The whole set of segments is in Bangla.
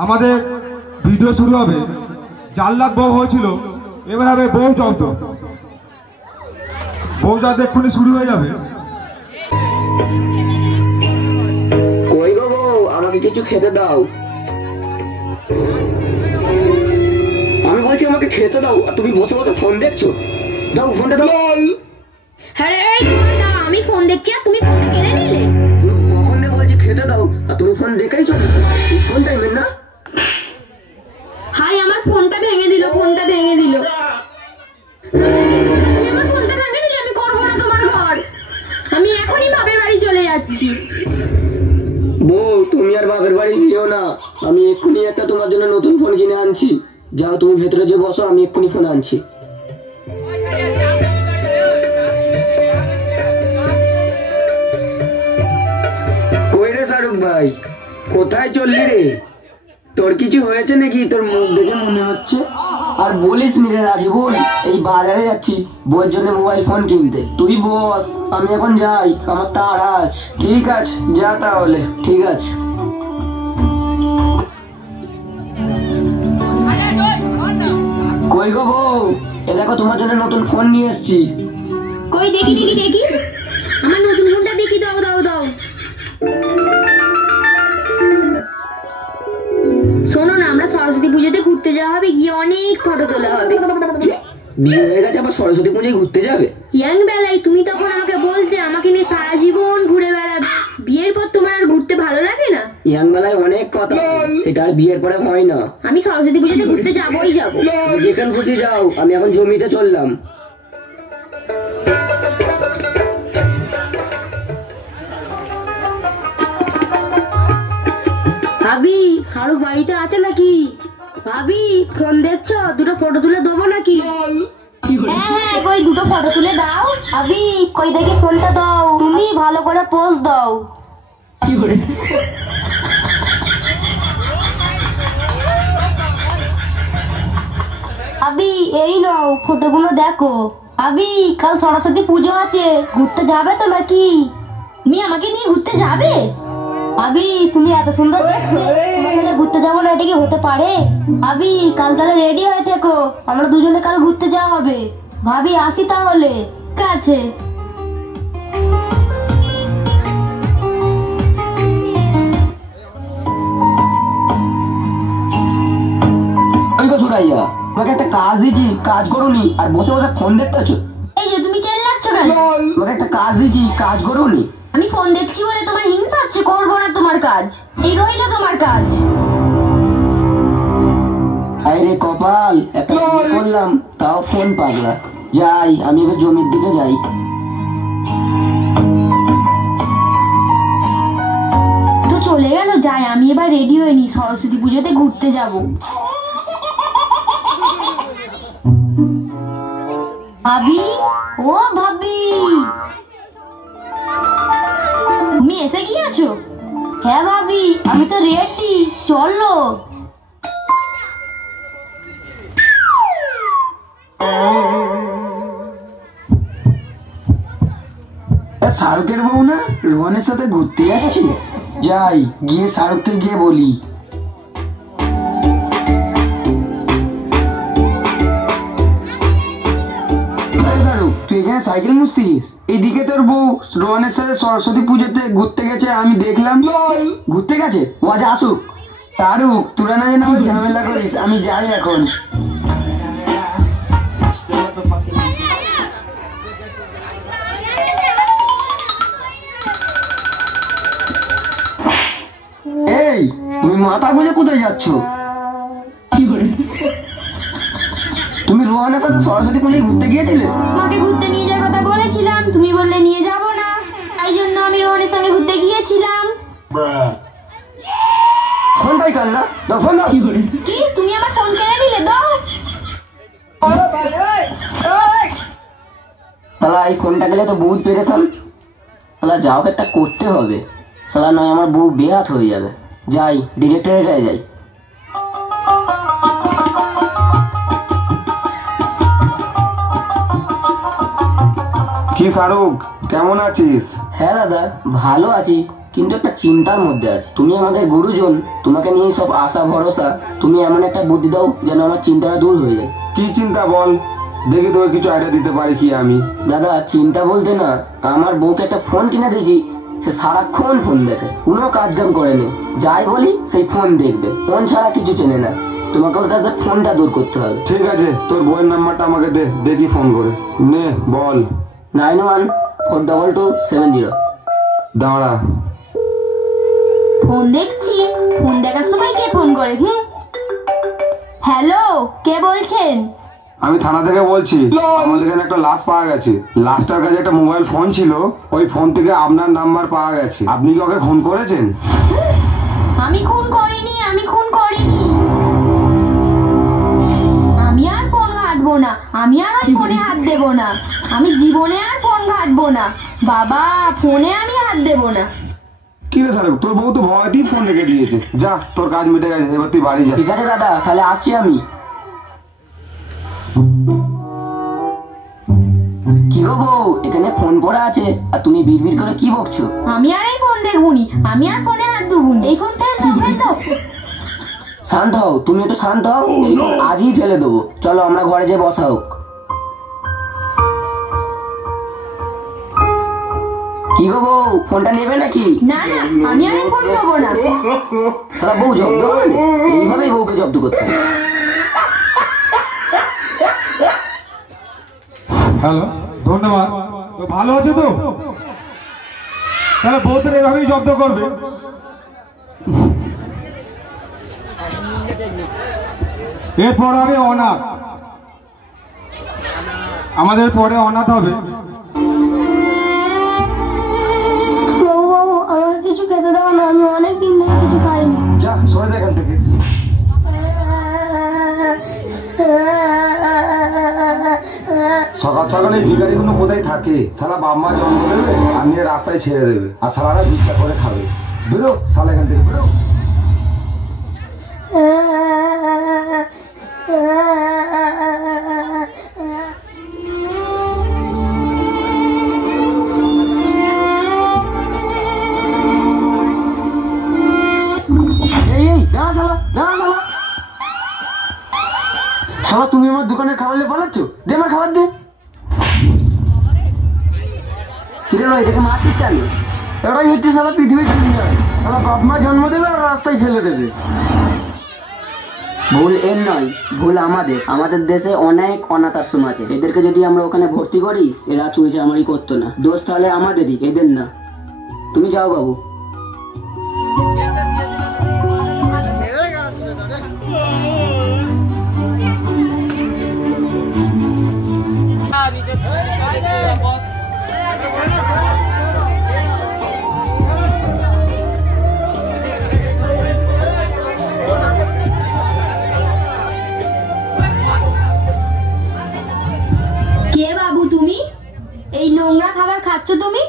আমাদের ভিডিও শুরু হবে। জাল্লাদ বউ হয়েছিল, এবার হবে বউ জব্দ। বউ জব্দ এক্ষুনি শুরু হয়ে যাবে। কই গো বউ, আমাকে কিছু খেতে দাও। আমি বলছি আমাকে খেতে দাও, আর তুমি বসে বসে ফোন দেখছো। দাও ফোনটা দাও। আরে আমি ফোন দেখছি আর তুমি ফোনটা কেড়ে নিলে। তুমি কখন থেকে বলছি খেতে দাও, আর তুমি ফোন দেখেই চলো। এই ফোন টাইমের না। হাই, আমার ফোনটা ভেঙে দিল, ফোনটা ভেঙে দিল। তুমি আমার ফোনটা ভেঙে দিলে, আমি করবো না তোমার ঘর। আমি এখনই বাপের বাড়ি চলে যাচ্ছি। বউ, তুমি আর বাপের বাড়ি যেও না, আমি এক্ষুনি একটা তোমার জন্য নতুন ফোন কিনে আনছি। যাও তুমি ভেতরে যে বসো, আমি এক্ষুনি ফোন আনছি। কই রে শাহরুখ ভাই, কোথায় চললি রে? তোর কিছু হয়েছে নাকি? তোর মুখ দেখে মনে হচ্ছে। আর বলিস নি রে রাখিবুল, এই বাজারে যাচ্ছি বউয়ের জন্য মোবাইল ফোন কিনতে। তুই বস, আমি এখন যাই, আমার তাড়া আছে। ঠিক আছে, যা তাহলে। ঠিক আছে। কই গো বউ, এ দেখো তোমার জন্য নতুন ফোন নিয়ে এসেছি। কই দেখি দেখি দেখি, আমার নতুন ফোনটা দেখি। দাও দাও দাও। শোনো না, আমরা সরস্বতী পুজোতে ঘুরতে যাওয়া হবে, গিয়ে অনেক ফটো তোলা হবে। বিয়ে হয়ে গেছে, আবার সরস্বতী পুজোয় ঘুরতে যাবে? ইয়াং বেলায় তুমি তখন আমাকে বলতে আমাকে নিয়ে সারা জীবন ঘুরে বেড়াবে। বিয়ের পর তোমার আর ঘুরতে ভালো লাগে না? ইয়াং বেলায় অনেক কথা, সেটা আর বিয়ের পরে হয় না। আমি সরস্বতী পুজোতে ঘুরতে যাবোই যাবো। যেখানে খুশি যাও, আমি এখন জমিতে চললাম। ভাবি, শাহরুখ বাড়িতে আছে নাকি? ভাবি, ফোন দেখছো? দুটো ফটো তুলে দেবো নাকি? হ্যাঁ হ্যাঁ, কই দুটো ফটো তুলে দাও। ভাবি, কই দেখি ফোনটা দাও। তুমি ভালো করে পোজ দাও। ভাবি, এই নাও ফটোগুলো দেখো। ভাবি, কাল সরস্বতী পুজো আছে, ঘুরতে যাবে তো নাকি? তুমি আমাকে নিয়ে ঘুরতে যাবে? ভাবি, তুমি এত সুন্দর ঘুরতে যাবো না, এটা কি হতে পারে? ভাবি, কাল তাহলে রেডি হয়ে থেকো, আমরা দুজনে কাল ঘুরতে যাওয়া হবে। ভাবি, আসি তাহলে। ঠিক আছে। তোমাকে একটা কাজ দিয়েছি, কাজ করোনি, আর বসে বসে ফোন দেখতে আছো। এই যে তুমি চেল্লাচ্ছ কেন? তোমাকে একটা কাজ দিয়েছি, কাজ করোনি। আমি ফোন দেখছি বলে তোমার হিংসা হচ্ছে? করবো না তোমার কাজ, এই রইলো তোমার কাজ। আরে কপাল, একটা বিয়ে করলাম, তাও ফোন পাগলা। যাই, আমি এবার জমির দিকে যাই। তো চলে গেল, যাই আমি এবার রেডি হয়ে নি, সরস্বতী পুজোতে ঘুরতে যাব। ভাবি, ও ভাবি, তুমি এসে গিয়েছো? হ্যাঁ ভাবি, আমি তো রেডি, চলো। শাহরুখের বউ না, রোহনের সাথে ঘুরতে যাচ্ছি। যাই, গিয়ে শাহরুখকে গিয়ে বলি। তুই এখানে সাইকেল মুছতিস? এইদিকে তোর বউ রোহনের সাথে সরস্বতী পুজোতে ঘুরতে গেছে, আমি দেখলাম। ঘুরতে গেছে, ও আজ আসুক। শাহরুখ, তোরা না যেন ঝামেলা করিস, আমি যাই এখন। এই, তুমি মাথা গুঁজে কোথায় যাচ্ছ? তুমি রোহনের সাথে সরস্বতী পুজোয় ঘুরতে গিয়েছিলে? মাকে ঘুরতে নিয়ে যাওয়ার কথা বলেছিলাম, তুমি বললে নিয়ে যাব না, তাই জন্য আমি রোহনের সঙ্গে ঘুরতে গিয়েছিলাম। ফোনটাই কাল না, দাও ফোন দাও। কি, তুমি আমার ফোন কেড়ে নিলে? দাও। শালা, এই ফোনটা গেলে তো বহুত পেরেছান। শালা, যাও একটা করতে হবে। শালা, নয় আমার বউ বেহাত হয়ে যাবে। যাই, ডিরেক্টরে যাই। কি শাহরুখ, কেমন আছিস? হ্যাঁ দাদা, ভালো আছি। কিন্তু একটা চিন্তার মধ্যে আছে। তুমি আমাদের গুরুজন, তোমাকে নিয়ে সব আশা ভরসা। তুমি এমন একটা বুদ্ধি দাও যেন আমার চিন্তাটা দূর হয়ে যায়। কি চিন্তা বল, দেখি তোকে কিছু আইডিয়া দিতে পারি কি আমি। দাদা চিন্তা বলতে না, আমার বউকে একটা ফোন কিনে দিয়েছি, সে সারাক্ষণ ফোন দেখে, কোনো কাজ কাম করেনি। যাই বলি সেই ফোন দেখবে, ফোন ছাড়া কিছু চেনে না। তোমাকে ওর কাছে ফোনটা দূর করতে হবে। ঠিক আছে, তোর বইয়ের নাম্বারটা আমাকে দে, দেখি ফোন করে। নে বল। 914227 দাঁড়া। ফোন দেখছি, ফোন দেখার সময় কে ফোন করে? হ্যালো, কে বলছেন? আমি থানা থেকে বলছি, আমাদের এখানে একটা লাশ পাওয়া গেছে। লাশটার কাছে একটা মোবাইল ফোন ছিল, ওই ফোন থেকে আপনার নাম্বার পাওয়া গেছে। আপনি কি ওকে ফোন করেছেন? আমি খুন করিনি, আমি খুন করিনি। আমি আর ফোন ঘাটবো না, আমি আর ওই ফোনে হাত দেবো না। আমি জীবনে আর ফোন ঘাটবো না বাবা, ফোনে আমি হাত দেবো না। কি রে স্যার, তোর বউ তো ভয়তেই ফোন রেখে দিয়েছে। যা, তোর কাজ মিটে গেছে, এবার তুই বাড়ি যা। ঠিক আছে দাদা, তাহলে আসছি আমি। কি গো বউ, এখানে ফোন পড়া আছে আর তুমি বিড়বিড় করে কি বকছো? আমি আর এই ফোন দেখবুনি, আমি আর ফোনে হাত দেবুনি। এই ফোন ফেল দাও, ফেল দাও। শান্ত হও, তুমি একটু শান্ত হও। এই ফোন আজই ফেলে দেবো। চলো আমরা ঘরে যেয়ে বসা হোক। কি গো বউ, ফোনটা নেবে নাকি? না না, আমি আর এই ফোন নেবো না। সারা বউ জব্দ হবে, এইভাবেই বউকে জব্দ করতে হবে। হ্যালো, ধন্যবাদ। তো ভালো আছে তো? তাহলে বউদের এভাবেই জব্দ করবে। এরপর হবে অনাথ, আমাদের পরে অনাথ হবে। বাবু, আমাকে কিছু খেতে দাও না, আমি অনেক দিন ধরে কিছু খাইনি। যা, সরে যা এখান থেকে। সকাল সকাল এই ভিখারিগুলো কোথায় থাকে? সারা বাপ মা জন্ম দেবে আর নিয়ে রাস্তায় ছেড়ে দেবে, আর সারারা ভিক্ষা করে খাবে। বেরো সালা এখান থেকে, বেরো। এই দাঁড়া শালা, দাঁড়া শালা। শালা তুমি আমার দোকানের খাবার নিয়ে পালাচ্ছ? দে আমার খাবার দে। কিরে নয়, দেখে মারছিস কেন? এটাই হচ্ছে শালা পৃথিবীর দুনিয়া। শালা বাপ মা জন্ম দেবে আর রাস্তায় ফেলে দেবে। ভুল এর নয়, ভুল আমাদের। আমাদের দেশে অনেক অনাথ আশ্রম আছে, এদেরকে যদি আমরা ওখানে ভর্তি করি, এরা চুরি চামারি করতো না। দোষ তাহলে আমাদেরই, এদের না। তুমি যাও বাবু। কে বাবু তুমি? এই নোংরা খাবার খাচ্ছ তুমি?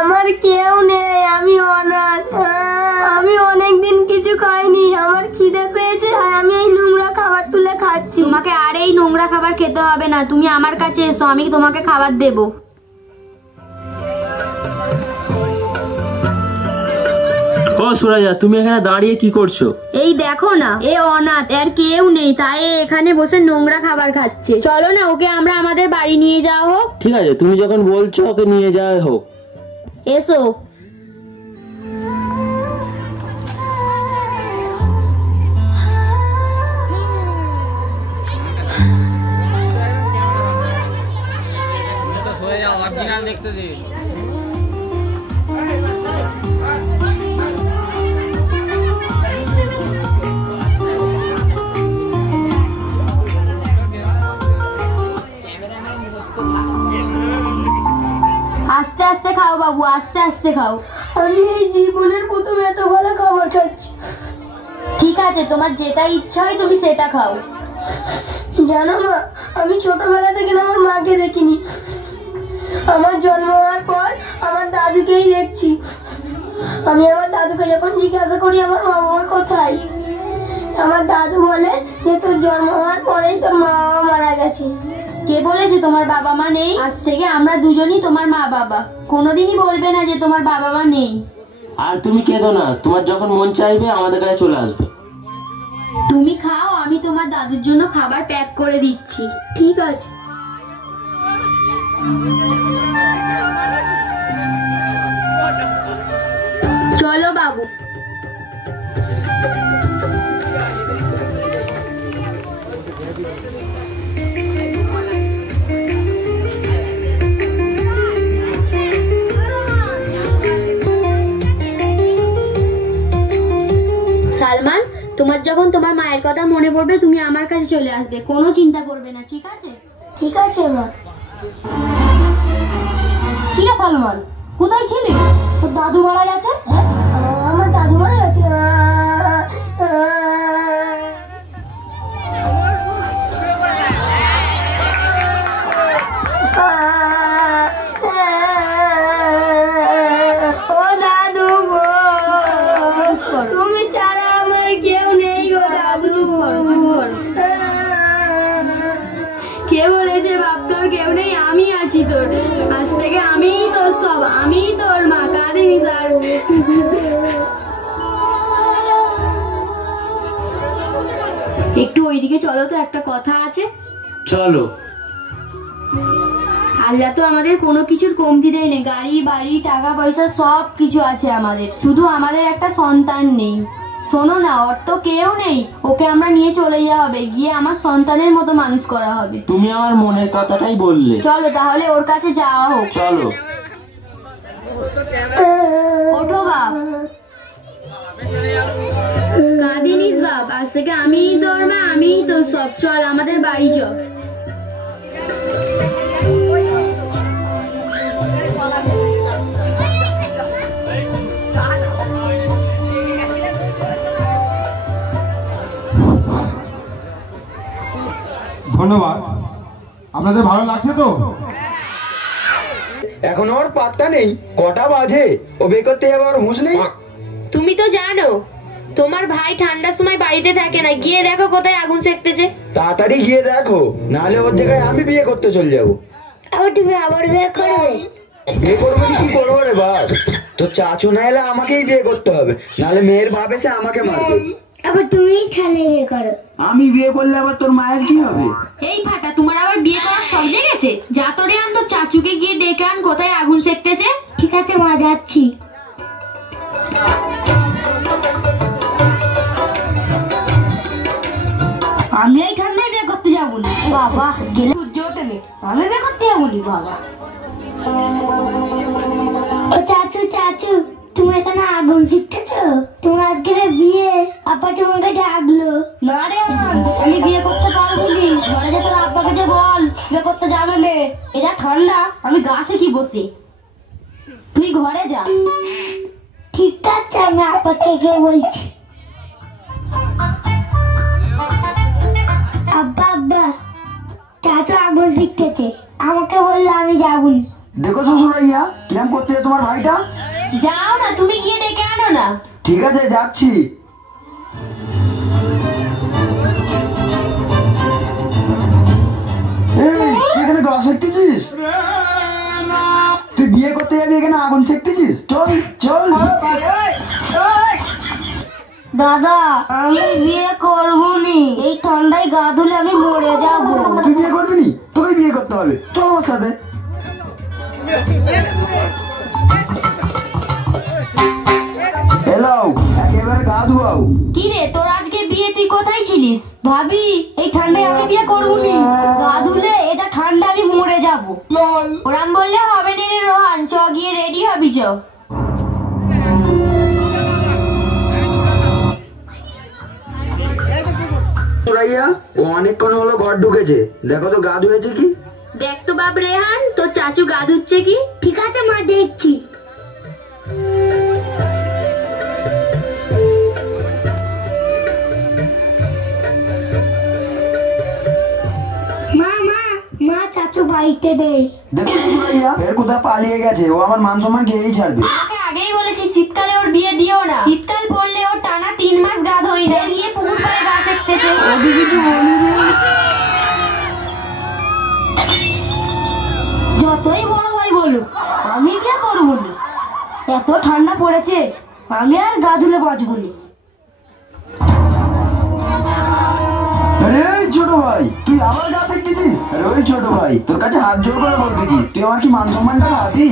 আমার কেউ নেই, আমি অনাথ। আমি অনেকদিন কিছু খাইনি, আমার খিদে পেয়েছে আর আমি এই নোংরা খাবার তুলে খাচ্ছি। তোমাকে আর এই নোংরা খাবার খেতে হবে না, তুমি আমার কাছে এসো, আমি তোমাকে খাবার দেবো। ও সুরাইয়া, তুমি এখানে দাঁড়িয়ে কি করছো? এই দেখো না, এ অনাথ, এর কেউ নেই, তাই এ এখানে বসে নোংরা খাবার খাচ্ছে। চলো না, ওকে আমরা আমাদের বাড়ি নিয়ে যাওয়া হোক। ঠিক আছে, তুমি যখন বলছো ওকে নিয়ে যাওয়া হোক। এসো। আস্তে আস্তে খাও বাবু, আস্তে আস্তে খাও। আমি এই জীবনের প্রথম এত ভালো খাবার খাচ্ছি। ঠিক আছে, তোমার যেটা ইচ্ছা হয় তুমি সেটা খাও। জানো মা, আমি ছোটবেলা থেকে না আমার মাকে দেখিনি। আমার জন্ম হওয়ার পর আমার দাদুকেই দেখছি। আমি আমার দাদুকে যখন জিজ্ঞাসা করি আমার মা বাবা কোথায়, আমার দাদু বলে যে তোর জন্ম হওয়ার পরেই তোর মা বাবা মারা গেছে। কে বলেছে তোমার বাবা মা নেই? আজ থেকে আমরা দুজনই তোমার মা বাবা, কোনোদিনই বলবে না যে তোমার বাবা মা নেই। আর তুমি কেঁদো না, তোমার যখন মন চাইবে আমাদের কাছে চলে আসবে। তুমি খাও, আমি তোমার দাদুর জন্য খাবার প্যাক করে দিচ্ছি। ঠিক আছে। চলো বাবু। সালমান, তোমার যখন তোমার মায়ের কথা মনে পড়বে তুমি আমার কাছে চলে আসবে, কোনো চিন্তা করবে না, ঠিক আছে? ঠিক আছে মা। কি রে সালমান, কোথায় ছিলি? তোর দাদু মারা গেছে? আমার দাদু মারা গেছে। ও দাদু গো, তুমি ছাড়া আমার কেউ নেই গো দাদু। চুপ করো, চুপ করো। কে বলেছে বাপ তোর কেউ নেই? আমি আছি তোর, আজ থেকে আমিই তোর সব, আমিই তোর মা। কাঁদিনি স্যার। একটু ওইদিকে চলো তো, একটা কথা আছে। চলো। আল্লাহ তো আমাদের কোনো কিছুর কমতি দেয়নি, গাড়ি বাড়ি টাকা পয়সা সব কিছু আছে আমাদের, শুধু আমাদের একটা সন্তান নেই। শোনো না, ওর তো কেউ নেই, ওকে আমরা নিয়ে চলে যাওয়া হবে, গিয়ে আমার সন্তানের মতো মানুষ করা হবে। তুমি আমার মনের কথাটাই বললে। চলো তাহলে ওর কাছে যাওয়া হোক। চলো। ওঠো বাপ, কাঁদিনিস বাপ, আজ থেকে আমিই তোর মা, আমিই তোর সব। চল আমাদের বাড়ি চল। ধন্যবাদ। আপনাদের ভালো লাগছে তো? এখন ওর পাত্তা নেই, কটা বাজে, ও বের করতে যাবে, ওর হুঁশ নেই। তুমি তো জানো তোমার ভাই ঠান্ডার সময় বাড়িতে থাকে না, গিয়ে দেখো কোথায় আগুন সেকতেছে। তাড়াতাড়ি গিয়ে দেখো, নাহলে ওর জায়গায় আমি বিয়ে করতে চলে যাবো। আবার তুমি আবার বিয়ে করবে? বিয়ে করবো কি করবো রে বাপ, তোর চাচু না এলে আমাকেই বিয়ে করতে হবে, নাহলে মেয়ের বাপ এসে আমাকে মারবে। আবার তুমি ঠালে বিয়ে করো? আমি বিয়ে করলে আবার তোর মায়ের কি হবে? এই ফাটা, তোমার আবার বিয়ে করার শখ জেগেছে? যা তোরে আন তোর চাচুকে গিয়ে ডেকে আন কোথায় আগুন সেকতেছে। ঠিক আছে মা, যাচ্ছি। আমি এই ঠান্ডায় বিয়ে করতে যাবো না বাবা, গেলে সূর্য ওঠে নে, আমি বিয়ে করতে যাবো না বাবা। ও চাচু, চাচু তুমি এখানে আগুন শিখতেছো? তোমার আজকের বিয়ে, আপা তোমাকে ডাকলো। না রে, আমি বিয়ে করতে পারবো নি, ঘরে যে তোর আব্বাকে যে বল বিয়ে করতে যাবে না, এটা ঠান্ডা, আমি গাছে কি বসে, তুই ঘরে যা। ঠিক আছে, আমি আপাকে গিয়ে বলছি। আব্বা আব্বা, চাচু আগুন শিখতেছে, আমাকে বললো আমি যাবো না। দেখো শ্বশুরাইয়া কিরাম করতে তোমার ভাইটা। যাও না, তুমি গিয়ে ডেকে আনো না। ঠিক আছে, যাচ্ছি। এই, তুই এখানে গাছ শিখতেছিস? তুই বিয়ে করতে যাবি, এখানে আগুন শিখতেছিস? চল চল। দাদা, আমি বিয়ে করবো নি, এই ঠান্ডায় গা ধুলে আমি মরে যাবো। তুই বিয়ে করবি নি? তোকে বিয়ে করতে হবে, চল আমার সাথে। এলাও, একেবারে গা ধুয়াও। কি রে, তোর আজকে বিয়ে, তুই কোথায় ছিলিস? ভাবি, এই ঠান্ডায় আমি বিয়ে করবো নি, গা ধুলে এটা ঠান্ডা আমি মরে যাবো। ওরাম বললে হবে না রে রোহান, চ গিয়ে রেডি হবি চ। সুরাইয়া, ও অনেকক্ষণ হলো ঘর ঢুকেছে, দেখো তো গা ধুয়েছে কি। দেখ তো বাপ রেহান, তোর চাচু গা ধুচ্ছে কি। ঠিক আছে মা, দেখছি। মা মা মা, চাচু বাড়িতে নেই। দেখো সুরাইয়া, এর কোথায় পালিয়ে গেছে, ও আমার মান সম্মান খেয়েই ছাড়বে। ওকে আগেই বলেছি শীতকালে ওর বিয়ে দিও না, শীতকাল পড়লে ওর টানা 3 মাস গা ধোয় না, গিয়ে পুকুর পাড়ে গা সেকতেছে। ও কিছু বলি এত ঠান্ডা পড়েছে, আমি আর গা ধুলে বাঁচবো না। আরে এই ছোট ভাই, তুই আমার গা শিখতেছিস? আরে ওই ছোট ভাই, তোর কাছে হাত জোর করে বলতেছি, তুই আমার কি মান সম্মানটা হাতি?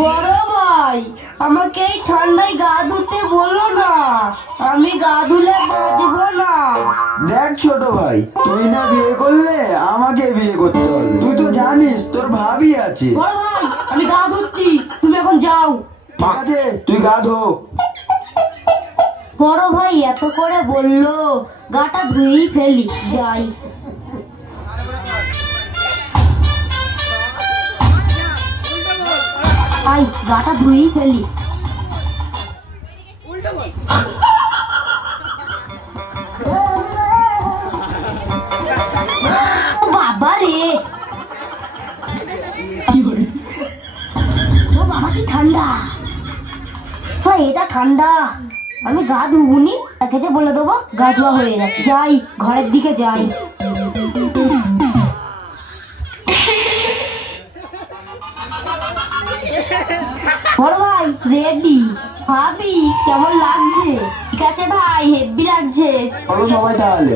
বড় ভাই, আমাকে এই ঠান্ডায় গা ধুতে বলো না, আমি গা ধুলে বাঁচবো না। দেখ ছোট ভাই, তুই না বিয়ে করলে আমাকে বিয়ে করতে হবে। তুই তো জানিস তোর ভাবি আছে। বড় ভাই, আমি গা ধুচ্ছি, তুমি এখন যাও। ঠিক আছে, তুই গা ধো। বড় ভাই এত করে বললো, গাটা ধুয়েই ফেলি, যাই। আই, গাটা ধুয়েই ফেলি। বাবা রে, ও বাবা কি ঠান্ডা! এটা ঠান্ডা, আমি গা ধুবুনি, তাকে যে বলে দেবো গা ধোয়া হয়ে গেছে। যাই, ঘরের দিকে যাই। বড় ভাই রেডি। ভাবি কেমন লাগছে? ঠিক আছে ভাই, হেভি লাগছে। চলো সবাই তাহলে।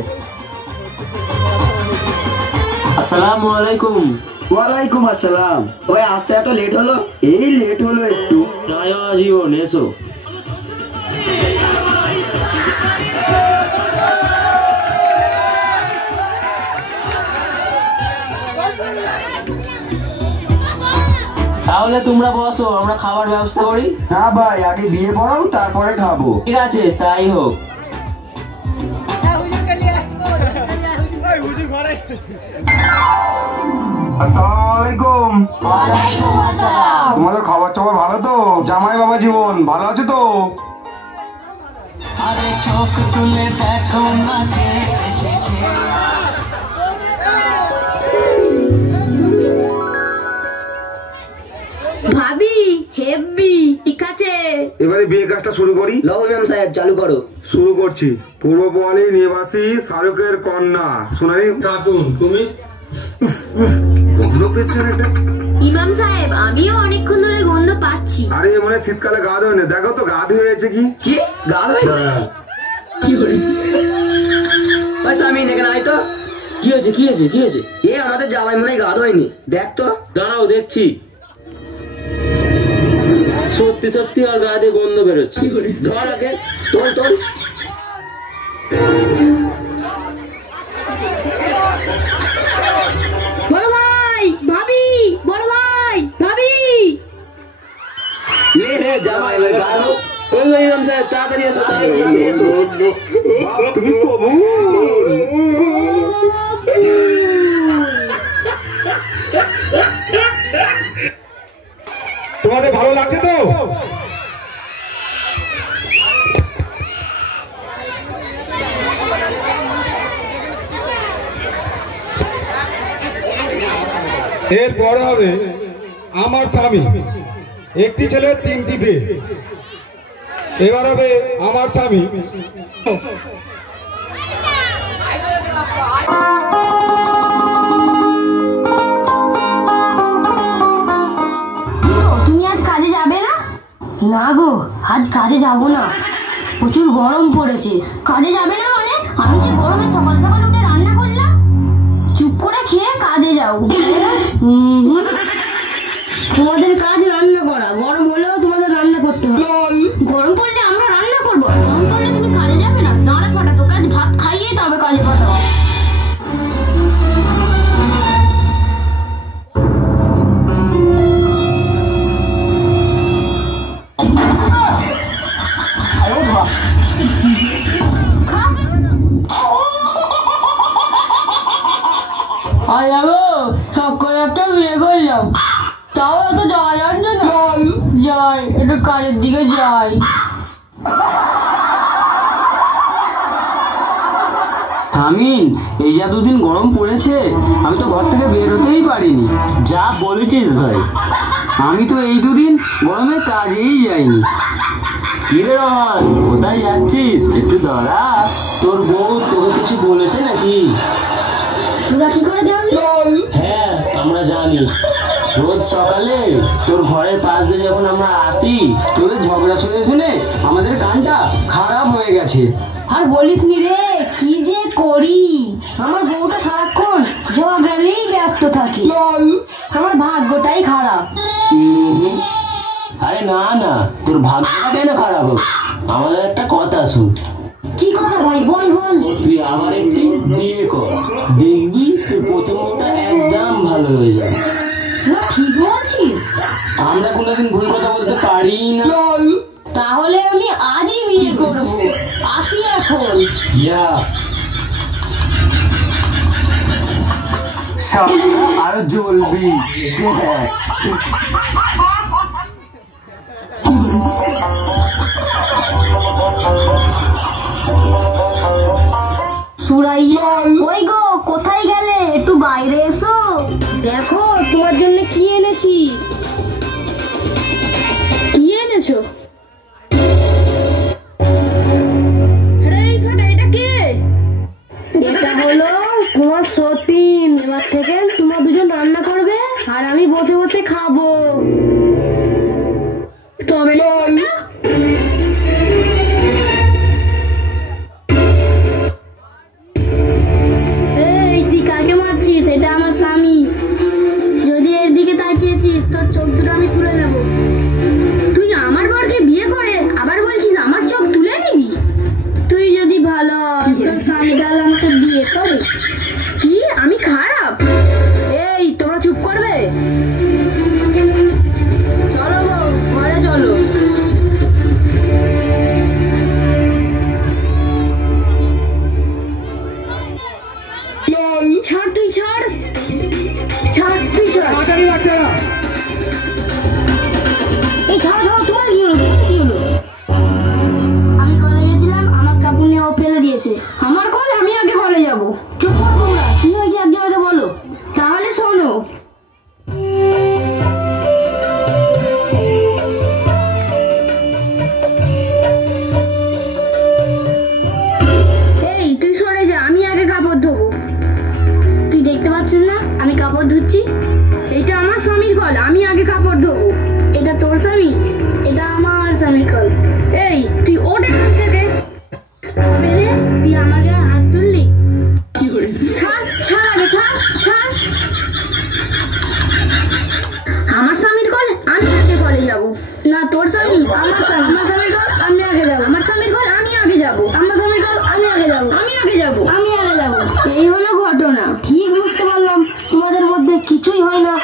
আসসালামু আলাইকুম। ওয়ালাইকুম আসসালাম। ওই আসতে এত লেট হলো? এই লেট হলো একটু। জয় জীবন, এসো। তাহলে তোমরা বসো, আমরা খাবার ব্যবস্থা করি। না ভাই, আগে বিয়ে পড়াও, তারপরে খাবো। ঠিক আছে, তাই হোক। আসসালামু আলাইকুম। ওয়ালাইকুম আসসালাম। তোমাদের খাবার টাবার ভালো তো? জামাই বাবা জীবন ভালো আছে তো? আরে চোখ তুলে দেখো না কে এসেছে। ভাবি হেভি, ঠিক আছে। এবারে বিয়ে কাজটা শুরু করি। লও ইমাম সাহেব, চালু করো। শুরু করছি। পূর্বপল্লী নিবাসী শাহরুখের কন্যা সোনালী খাতুন, তুমি গন্ধ পেয়েছেন এটা? ইমাম সাহেব, আমিও অনেকক্ষণ ধরে গন্ধ পাচ্ছি। আরে মনে শীতকালে গা ধোয় না, দেখো তো গা ধুয়ে গেছে কি? কি গা ধোয়? কি করে ভাই সামিন, এখানে আয় তো। কি হয়েছে কি হয়েছে কি হয়েছে? এ আমাদের জামাই মনে হয় গা ধোয়নি, দেখ তো। দাঁড়াও, দেখছি। সত্যি সত্যি আর গা দিয়ে গন্ধ বেরোচ্ছে। ধর আগে, তোল তোল। বড় ভাই, ভাবি, বড় ভাই, ভাবি। এ রে জামাই ভাই গা ধো। ওই ইমাম সাহেব, তাড়াতাড়ি এসো, তাড়াতাড়ি এসো। তুমি কবু তোমাদের ভালো লাগছে তো? এর পরে হবে আমার স্বামী, একটি ছেলে তিনটি মেয়ে। এবার হবে আমার স্বামী। তুমি আজ কাজে যাবে না? না গো, আজ কাজে যাব না, প্রচুর গরম পড়েছে। কাজে যাবে না মানে? আমি যে গরমে সকাল সকাল উঠে রান্না করলাম। চুপ করে খেয়ে কাজে যাও। তোমাদের কাজ রান্না করা, গরম হলেও তোমাদের রান্না করতে হবে। গরম পড়লে আমরা রান্না করবো? গরম পড়লে তুমি কাজে যাবে না? দাঁড়া ফাটা, তোকে আজ ভাত খাইয়ে তবে কাজে পাঠাবো। তাও এত যাওয়া যাচ্ছে না। যাই, একটু কাজের দিকে যাই। সামিন, এই যা দুদিন গরম পড়েছে, আমি তো ঘর থেকে বের হতেই পারিনি। যা বলেছিস ভাই। আমি তো এই দুদিন গরমে কাজেই যাইনি। কিরে রহমান, কোথায় যাচ্ছিস? একটু দাঁড়া। তোর বউ তোকে কিছু বলেছে নাকি? তোরা কি করে জানলি? হ্যাঁ, আমরা জানি। রোজ সকালে তোর ঘরের পাশ দিয়ে যখন আমরা আসি, তোদের ঝগড়া শুনে শুনে আমাদের কানটা খারাপ হয়ে গেছে। আর বলিস নি রে, কি যে করি। আমার বউটা সারাক্ষণ ঝগড়ালেই ব্যস্ত থাকে। আমার ভাগ্যটাই খারাপ। আরে না না, তোর ভাগ্যটা কেন খারাপ হোক? আমাদের একটা কথা শুন। কি কথা ভাই, বল বল। তুই আবার একটি বিয়ে কর, দেখবি তোর প্রথম বউটা একদম ভালো হয়ে যাবে। না ঠিক বলছিস। আমরা কোনোদিন ভুল কথা বলতে পারি না। তাহলে আমি আজই বিয়ে করব। আসি এখন। যা। আরো জ্বলবি। সুরাইয়া, ওই গো, কোথায় গেলে? একটু বাইরে এসো। দেখো তোমার জন্য কি এনেছি। কি এনেছো? এটা হলো তোমার সতীন। এবার থেকে তোমার দুজন রান্না করবে আর আমি বসে বসে খাবো। তবে এই তুই কাকে মারছিস? এটা আমার স্বামী। যদি এর দিকে তাকিয়েছিস তোর চোখ দুটো আমি তুলে নেব। তুই আমার বরকে বিয়ে করে আবার বলছিস আমার চোখ তুলে নিবি? তুই যদি ভালো তোর স্বামী তাহলে আমাকে বিয়ে করে। কি আমি খারাপ? এই তোমরা চুপ করবে? চলো বউ, ঘরে চলো। ছাড় তুই, ছাড় ছাড় তুই, ছাড়। এই ছাড়ো ছাড়ো, তোমার কি হলো? কি হলো? আমি কলে গেছিলাম, আমার কাপড় নিয়ে ও ফেলে দিয়েছে। আমার কল, আমি আগে কলে যাবো। চুপ করো তোমরা। কি হয়েছে একজনকে বলো। তাহলে শোনো, এই তুই সরে যা, আমি আগে কাপড় ধোবো। তুই দেখতে পাচ্ছিস না আমি কাপড় ধুচ্ছি? এটা আমার স্বামীর কল, আমি আগে কাপড় ধোবো। এটা তোর স্বামী? এটা আমার স্বামীর কল। এই তুই ওঠ এখান থেকে। তুই আমার গায়ে হাত তুললি? ছাড় ছাড় আগে, ছাড় ছাড়। আমার স্বামীর কল, আমি আগে কলে যাবো। না তোর স্বামী? আমার স্বামী। আমার স্বামীর কল, আমি আগে যাবো। আমার স্বামীর কল, আমি আগে যাবো। আমার স্বামীর কল, আমি আগে যাবো। আমি আগে যাবো। আমি আগে যাবো। এই হলো ঘটনা। ঠিক বুঝতে পারলাম তোমাদের মধ্যে কিছুই হয় না।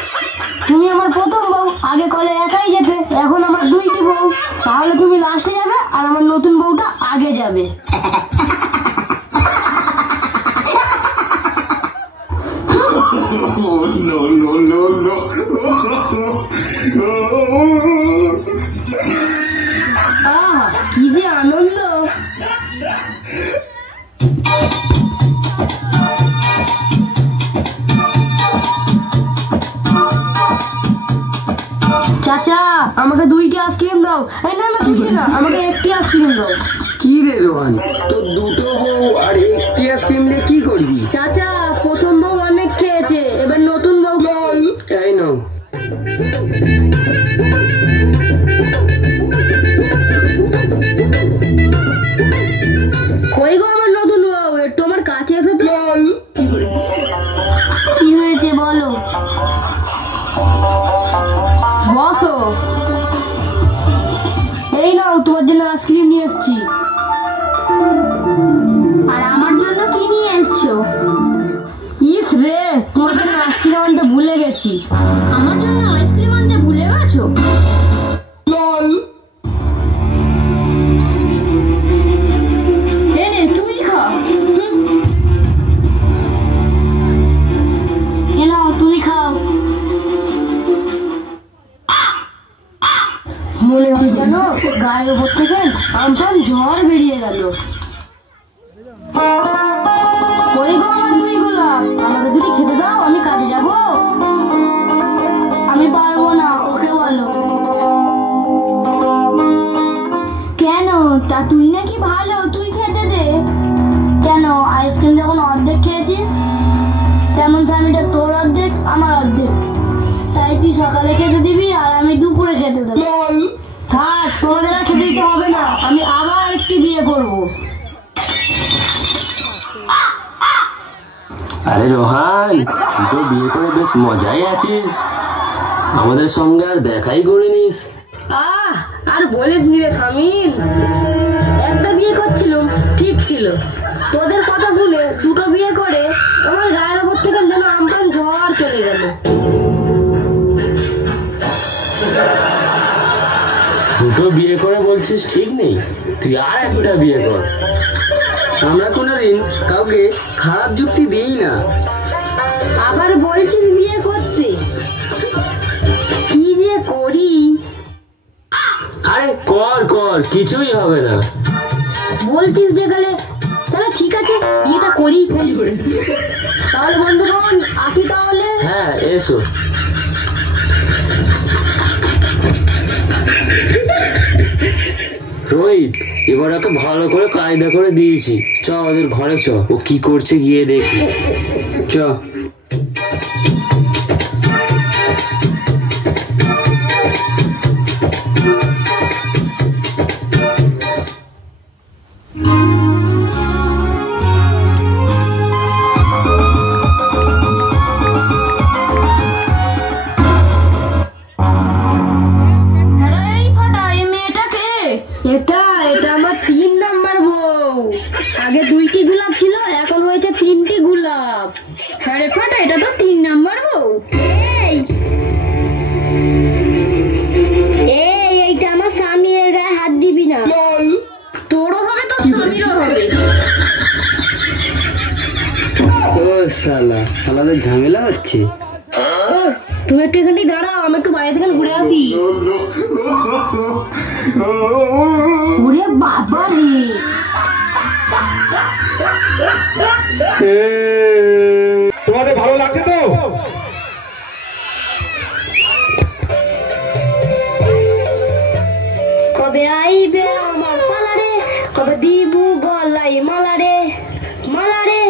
তুমি আমার প্রথম বউ, আগে কলে একাই যেতে। এখন আমার দুইটি বউ, তাহলে তুমি লাস্টে যাবে আর আমার নতুন বউটা আগে যাবে। আহা, কি যে আনন্দ। চাচা, আমাকে দুইটি আইসক্রিম দাও। এই না না, দুইটি না, আমাকে একটি আইসক্রিম দাও। কি রে রোহান, তোর দুটো বউ আর একটি আইসক্রিম নিয়ে কি করবি? চাচা, প্রথম বউ অনেক খেয়েছে, এবার নতুন বউ। এই নাও। কই গো আমার নতুন বউ, একটু আমার কাছে এসো তো। কি হয়েছে বলো? বসো। এই নাও, তোমার জন্য আইসক্রিম নিয়ে এসেছি। আর আমার জন্য কি নিয়ে এসছো? ইস রে, তোমার জন্য আইসক্রিম আনতে ভুলে গেছি। আমার জন্য আইসক্রিম আনতে ভুলে গেছো? এনে তুই খা। নাও তুমি খাও। মনে হয় যেন গায়ের উপর থেকে আমফান ঝড় বেরিয়ে গেল। ওই গো আমার দুই গোলাপ, আমাকে দুটি খেতে দাও, আমি কাজে যাব। আমি পারবো না, ওকে বলো। কেন? তা তুই নাকি ভালো, তুই খেতে দে। কেন? আইসক্রিম যখন অর্ধেক খেয়েছিস, তেমন স্বামীটা তোর অর্ধেক আমার অর্ধেক, তাই তুই সকালে খেতে দিবি আর আমি দুপুরে খেতে দেবো। থাক, তোমাদের আর খেতে দিতে হবে না, আমি আবার একটি বিয়ে করবো। আরে রোহান, তুই তো বিয়ে করে বেশ মজাই আছিস, আমাদের সঙ্গে আর দেখাই করিনিস। আর বলিস নি রে সামিল, একটা বিয়ে করছিলাম ঠিক ছিল, তোদের কথা শুনে দুটো বিয়ে করে আমার গায়ের উপর থেকে যেন আমপান ঝড় চলে গেল। দুটো বিয়ে করে বলছিস ঠিক নেই, তুই আর একটা বিয়ে কর। আমরা কোনোদিন কাউকে খারাপ যুক্তি দিই না। আবার বলছিস বিয়ে করতে, কি যে করি। আরে কর কর, কিছুই হবে না। বলছিস যে গেলে, তাহলে ঠিক আছে বিয়েটা করি ফেলি। তাহলে বন্ধুগণ আসি তাহলে। হ্যাঁ এসো। রোহিত, এবার ওকে ভালো করে কায়দা করে দিয়েছি, চ ওদের ঘরে চ, ও কি করছে গিয়ে দেখি। চ। এটা আমার 3 নাম্বার বউ। আগে 2টি গোলাপ ছিল, এখন হয়েছে 3টি গোলাপ। হ্যাঁ রে ফাটা, এটা তো 3 নাম্বার বউ। এইটা আমার স্বামী, এর গায়ে হাত দিবি না। তোরও হবে, তোর স্বামীরও হবে। ও শালাদের ঝামেলা হচ্ছে। তুমি একটু এখানে দাঁড়াও, আমি একটু বাইরে থেকে ঘুরে আসি। ওরে বাবা রে, তোমাদের ভালো লাগছে তো? কবে আইবে আমার পালা রে, কবে দিবু গলাই মালা রে, মালা রে।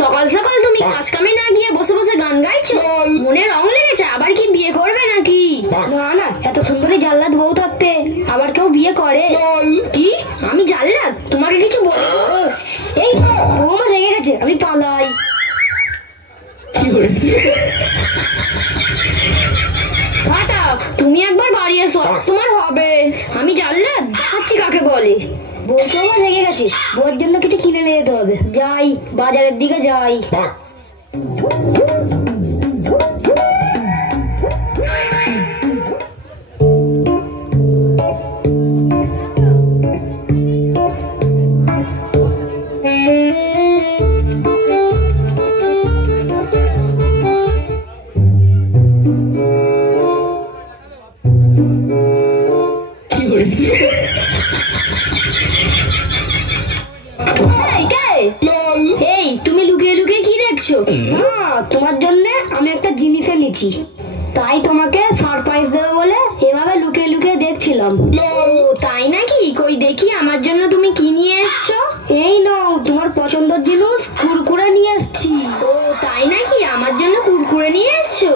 সকাল সকাল তুমি কাজ কামে না গিয়ে বসে বসে গান গাইছো, মনে রং লেগেছে? আবার কি বিয়ে করবে নাকি? না না, এত সুন্দরী জাল্লাদ বউ থাকতে আবার কেউ বিয়ে করে? কি আমি জাল্লাদ? তোমাকে কিছু বলো? এই বউ আমার রেগে গেছে, আমি পালাই। ফাটা, তুমি একবার বাড়ি এসো, তোমার হবে। আমি জাল্লাদ আছি কাকে বলে? বউ তো আমার রেগে গেছে, বউয়ের জন্য কিছু কিনে নিয়ে যেতে হবে। যাই, বাজারের দিকে যাই। এই তুমি লুকিয়ে লুকিয়ে কি দেখছো? তোমার জন্য আমি একটা জিনিস এনেছি, তাই তোমাকে সারপ্রাইজ দেবে বলে এভাবে লুকিয়ে লুকিয়ে দেখছিলাম। তাই নাকি? কই দেখি আমার জন্য তুমি কি নিয়ে এসছো। এই নাও তোমার পছন্দের জিনিস, কুরকুরে নিয়ে এসছি। ও তাই নাকি? আমার জন্য কুরকুরে নিয়ে এসছো?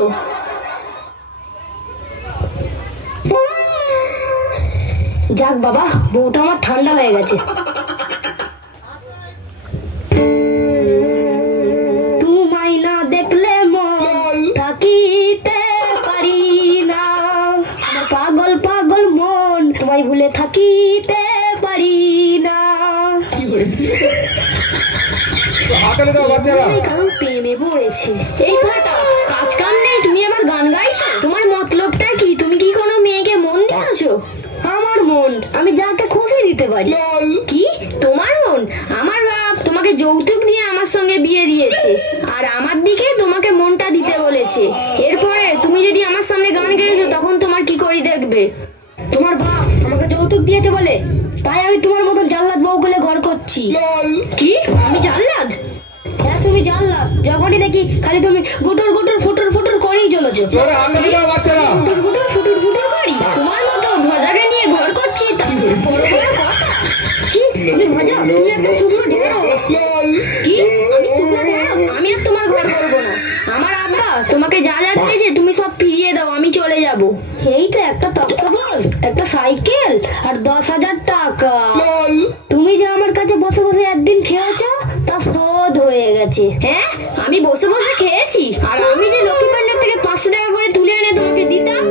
যাক বাবা, বউটা আমার ঠান্ডা হয়ে গেছে। তোমায় না দেখলে মন থাকিতে পারি না, পাগল পাগল মন তোমায় ভুলে থাকিতে পারি না। কারণ প্রেমে পড়েছে। এই ফাটা, কাজ কাম নেই, তুমি আমার গান গাইছো? তোমার মতলবটা কি? তুমি কি কোনো মেয়েকে মন দিয়েছো? আমার মন আমি যাকে খুশি দিতে পারি। কি তোমার মন? আমার বাপ তোমাকে যৌতুক দিয়ে আমার সঙ্গে বিয়ে দিয়েছে, আর আমার দিকে তোমাকে মনটা দিতে বলেছে। এরপরে তুমি যদি আমার সামনে গান গেয়েছো, তখন তোমার কি করে দেখবে? তোমার বাপ আমাকে যৌতুক দিয়েছে বলে তাই আমি তোমার মতো জাল্লাদ বউ বলে ঘর করছি। কি আমি জাল্লাদ? হ্যাঁ তুমি জাল্লাদ। যখনই দেখি খালি তুমি গুটুর গুটুর ফুটুর ফুটুর করেই চলেছো। গুটুর গুটুর ফুটুর ফুটুর করি? তোমার মতো ভজাকে নিয়ে ঘর করছি, তুমি ভজা? তুমি একটা শুকনো ঢেঁড়স। কি আমি শুকনো ঢেঁড়স? আমি আর তোমার ঘর করবো না। আমার আব্বা তোমাকে যা যা পেয়েছে তুমি সব ফিরিয়ে দাও, আমি চলে যাব। এই তো একটা তক্তাপোষ, একটা সাইকেল আর 10,000 টাকা। তুমি যে আমার কাছে বসে বসে একদিন খেয়েছো তা শোধ হয়ে গেছে। হ্যাঁ, আমি বসে বসে খেয়েছি, আর আমি যে লক্ষ্মী ভান্ডার থেকে 500 টাকা করে তুলে এনে তোমাকে দিতাম।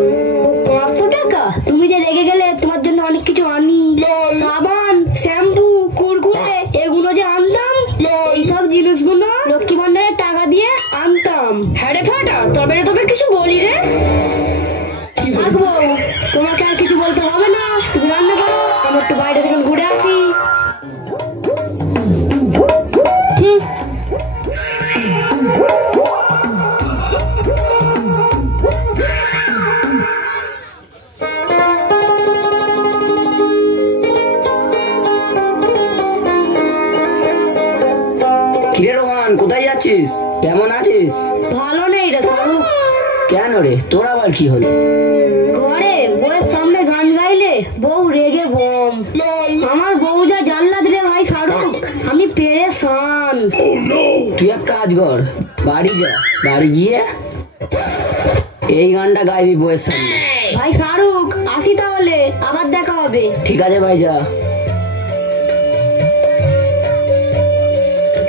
500 টাকা? তুমি যে রেগে গেলে তোমার জন্য অনেক কিছু আনি, সাবান, শ্যাম্পু, কুরকুরে, এগুলো যে আনতাম, এইসব জিনিসগুলো লক্ষ্মী ভান্ডারের টাকা দিয়ে আনতাম। হ্যাঁ রে ফাটা, তবে রে তোকে কিছু বলি রে। থাকবো, তোমাকে আর কিছু বলতে হবে না, তুমি রান্না করো, আমি একটু বাইরে থেকে ঘুরে আসি। কিরে রোহান, কোথায় যাচ্ছিস? কেমন আছিস? ভালো নেই রে শাহরুখ। কেন রে, তোর আবার কি হলো? ঘরে বউয়ের সামনে গান গাইলে বউ রেগে বোম। আমার বউ যা জানলাত রে ভাই শাহরুখ, আমি পেরেশান। তুই এক কাজ কর, বাড়ি যা, বাড়ি গিয়ে এই গানটা গাইবি বউয়ের সামনে। ভাই শাহরুখ, আসি তাহলে, আবার দেখা হবে। ঠিক আছে ভাই, যা।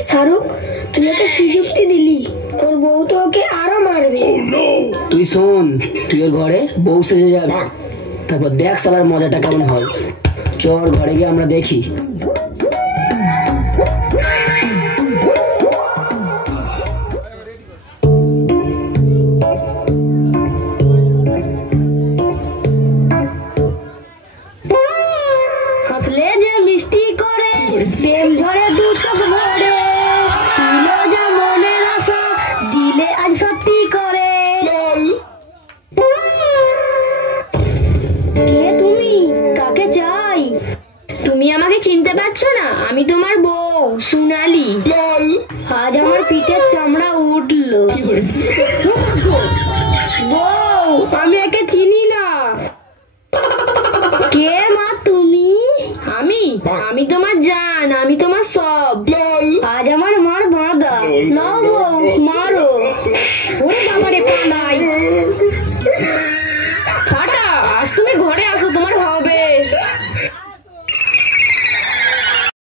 শাহরুখ, তুই ওকে কি যুক্তি দিলি? ওর বউ তো ওকে আরো মারবে। তুই শোন, তুই ওর ঘরে বউ সেজে যাবে, তারপর দেখ সালার মজাটা কেমন হয়। চল ঘরে গিয়ে আমরা দেখি। হাসলে যে মিষ্টি করে, প্রেম ঝরে দু চোখ ভরে, ছিল যা মনের আশা, দিলে আজ সত্যি করে। কে তুমি? কাকে চাই? তুমি আমাকে চিনতে পারছো না? আমি তোমার বউ সোনালি। আজ আমার পিঠের চামড়া উঠলো। বউ, আমি একে চিনি না। কে মা তুমি? আমি তোমার জান, আমি তোমার সব। আজ আমার মার বাঁধা। নাও বউ, মারো। ওরে বাবা রে,